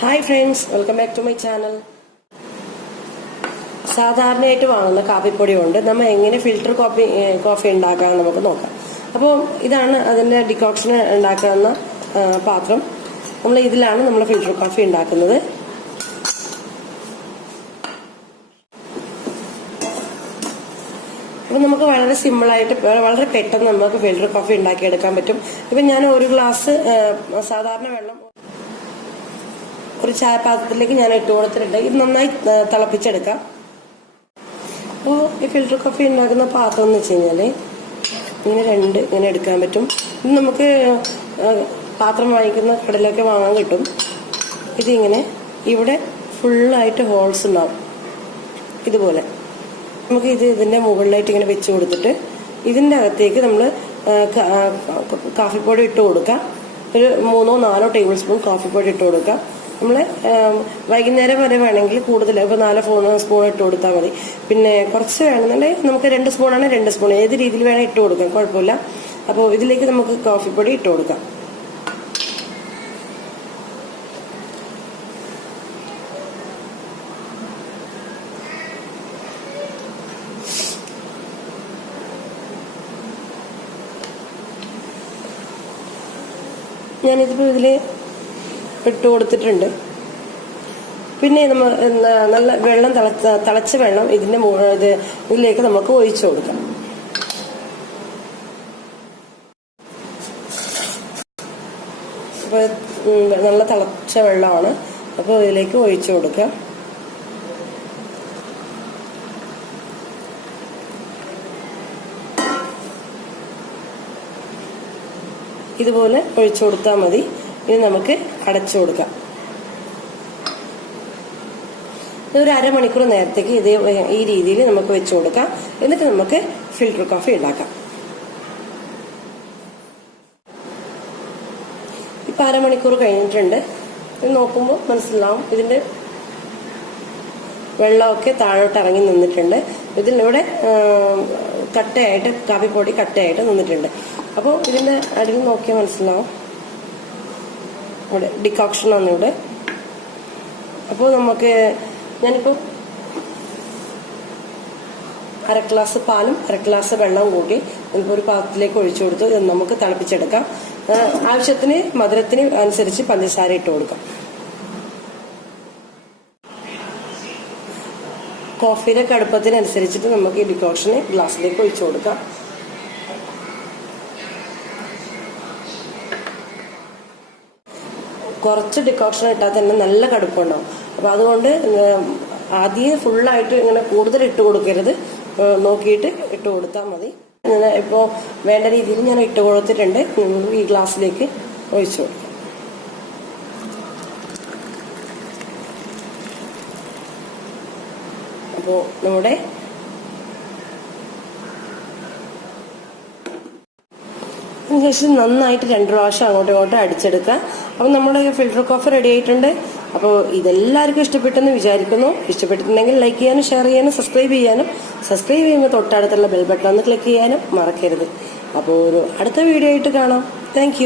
Hi friends, welcome back to my channel. സാധാരണയായിട്ട് വാങ്ങുന്ന കാപ്പിപ്പൊടി കൊണ്ട് നമ്മൾ എങ്ങനെ ഫിൽറ്റർ കോഫി ഉണ്ടാക്കാമെന്ന് നമുക്ക് നോക്കാം. അപ്പോൾ ഇതാണ് അതിൻ്റെ ഡിക്കോക്ഷൻ ഉണ്ടാക്കുന്ന പാത്രം. ഇതിലാണ് നമ്മൾ ഫിൽറ്റർ കോഫി ഉണ്ടാക്കുന്നത്. അപ്പോൾ നമുക്ക് വളരെ സിമ്പിളായിട്ട് വളരെ പെട്ടെന്ന് നമുക്ക് ഫിൽറ്റർ കോഫി ഉണ്ടാക്കിയെടുക്കാൻ പറ്റും. ഇപ്പം ഞാൻ ഒരു ഗ്ലാസ് സാധാരണ വെള്ളം ഒരു ചായപാത്രത്തിലേക്ക് ഞാൻ ഇട്ട് കൊടുത്തിട്ടുണ്ട്. ഇത് നന്നായി തിളപ്പിച്ചെടുക്കാം. അപ്പോൾ ഈ ഫിൽറ്റർ കോഫി ഉണ്ടാക്കുന്ന പാത്രം എന്ന് വെച്ച് കഴിഞ്ഞാൽ ഇങ്ങനെ എടുക്കാൻ പറ്റും. ഇത് നമുക്ക് പാത്രം വാങ്ങിക്കുന്ന കടയിലൊക്കെ വാങ്ങാൻ കിട്ടും. ഇതിങ്ങനെ ഇവിടെ ഫുള്ളായിട്ട് ഹോൾസ് ഉണ്ടാവും. ഇതുപോലെ നമുക്ക് ഇതിൻ്റെ മുകളിലായിട്ട് ഇങ്ങനെ വെച്ച് കൊടുത്തിട്ട് ഇതിൻ്റെ അകത്തേക്ക് നമ്മൾ കാപ്പിപ്പൊടി ഇട്ട് കൊടുക്കാം. ഒരു 3-4 ടേബിൾ സ്പൂൺ കാപ്പിപ്പൊടി ഇട്ട് കൊടുക്കാം. നമ്മൾ വൈകുന്നേരം വരെ വേണമെങ്കിൽ കൂടുതൽ ഇപ്പോൾ 4 സ്പൂൺ ഇട്ട് കൊടുത്താൽ മതി. പിന്നെ കുറച്ച് വേണമെന്നുണ്ടെങ്കിൽ നമുക്ക് 2 സ്പൂണാണ് 2 സ്പൂൺ ഏത് രീതിയിൽ വേണം ഇട്ട് കൊടുക്കാം, കുഴപ്പമില്ല. അപ്പോൾ ഇതിലേക്ക് നമുക്ക് കാപ്പിപ്പൊടി ഇട്ട് കൊടുക്കാം. ഞാനിതിപ്പോൾ ഇതിൽ ഇട്ട് കൊടുത്തിട്ടുണ്ട്. പിന്നെ നമ്മൾ നല്ല വെള്ളം തിളച്ച വെള്ളം ഇതിലേക്ക് നമുക്ക് ഒഴിച്ചു കൊടുക്കാം. അപ്പോൾ നല്ല തിളച്ച വെള്ളമാണ്. അപ്പോൾ ഇതിലേക്ക് ഒഴിച്ചു കൊടുക്കാം. ഇതുപോലെ ഒഴിച്ചു കൊടുത്താൽ മതി. ഇനി നമുക്ക് അടച്ചു കൊടുക്കാം. ഒരു അരമണിക്കൂർ നേരത്തേക്ക് ഈ രീതിയിൽ നമുക്ക് വെച്ചു കൊടുക്കാം. എന്നിട്ട് നമുക്ക് ഫിൽറ്റർ കോഫി ഉണ്ടാക്കാം. ഇപ്പം അരമണിക്കൂർ കഴിഞ്ഞിട്ടുണ്ട്. ഇത് നോക്കുമ്പോൾ മനസ്സിലാവും ഇതിൻ്റെ വെള്ളമൊക്കെ താഴോട്ട് ഇറങ്ങി നിന്നിട്ടുണ്ട്. ഇതിലൂടെ കട്ടയായിട്ട് കാപ്പിപ്പൊടി കട്ടയായിട്ട് നിന്നിട്ടുണ്ട്. അപ്പോൾ ഇതിൻ്റെ അടിയിൽ നോക്കിയാൽ മനസ്സിലാവും ഇവിടെ ഡിക്കോക്ഷനാണ് ഇവിടെ. അപ്പോൾ ഞാനിപ്പോൾ 1/2 ഗ്ലാസ് പാലും 1/2 ഗ്ലാസ് വെള്ളം കൂട്ടി ഒരു പാത്രത്തിലേക്ക് ഒഴിച്ചു കൊടുത്ത് നമുക്ക് തിളപ്പിച്ചെടുക്കാം. ആവശ്യത്തിന് മധുരത്തിന് അനുസരിച്ച് പഞ്ചസാര ഇട്ട് കൊടുക്കാം. കോഫിയുടെ കടുപ്പത്തിനനുസരിച്ചിട്ട് നമുക്ക് ഈ ഡിക്കോക്ഷന് ഗ്ലാസ്സിലേക്ക് ഒഴിച്ചു കൊടുക്കാം. കുറച്ച് ഡിക്കോക്ഷൻ ഇട്ടാൽ തന്നെ നല്ല കടുപ്പുണ്ടാവും. അപ്പോൾ അതുകൊണ്ട് ആദ്യം ഫുള്ളായിട്ട് ഇങ്ങനെ കൂടുതൽ ഇട്ട് കൊടുക്കരുത്, നോക്കിയിട്ട് ഇട്ട് കൊടുത്താൽ മതി. ഇപ്പോൾ വേണ്ട രീതിയിൽ ഞാൻ ഇട്ട് കൊടുത്തിട്ടുണ്ട്. ഈ ഗ്ലാസ്സിലേക്ക് ഒഴിച്ചു കൊടുക്കാം. അപ്പോൾ നമ്മുടെ ശേഷം നന്നായിട്ട് 2 പ്രാവശ്യം അങ്ങോട്ടും ഇങ്ങോട്ടും അടിച്ചെടുക്കുക. അപ്പം നമ്മുടെ ഫിൽറ്റർ കോഫി റെഡി ആയിട്ടുണ്ട്. അപ്പോൾ ഇതെല്ലാവർക്കും ഇഷ്ടപ്പെട്ടെന്ന് വിചാരിക്കുന്നു. ഇഷ്ടപ്പെട്ടിട്ടുണ്ടെങ്കിൽ ലൈക്ക് ചെയ്യാനും ഷെയർ ചെയ്യാനും സബ്സ്ക്രൈബ് ചെയ്യുമ്പോൾ തൊട്ടടുത്തുള്ള ബെൽ ബട്ടൺ ഒന്ന് ക്ലിക്ക് ചെയ്യാനും മറക്കരുത്. അപ്പോൾ ഒരു അടുത്ത വീഡിയോ ആയിട്ട് കാണാം. താങ്ക്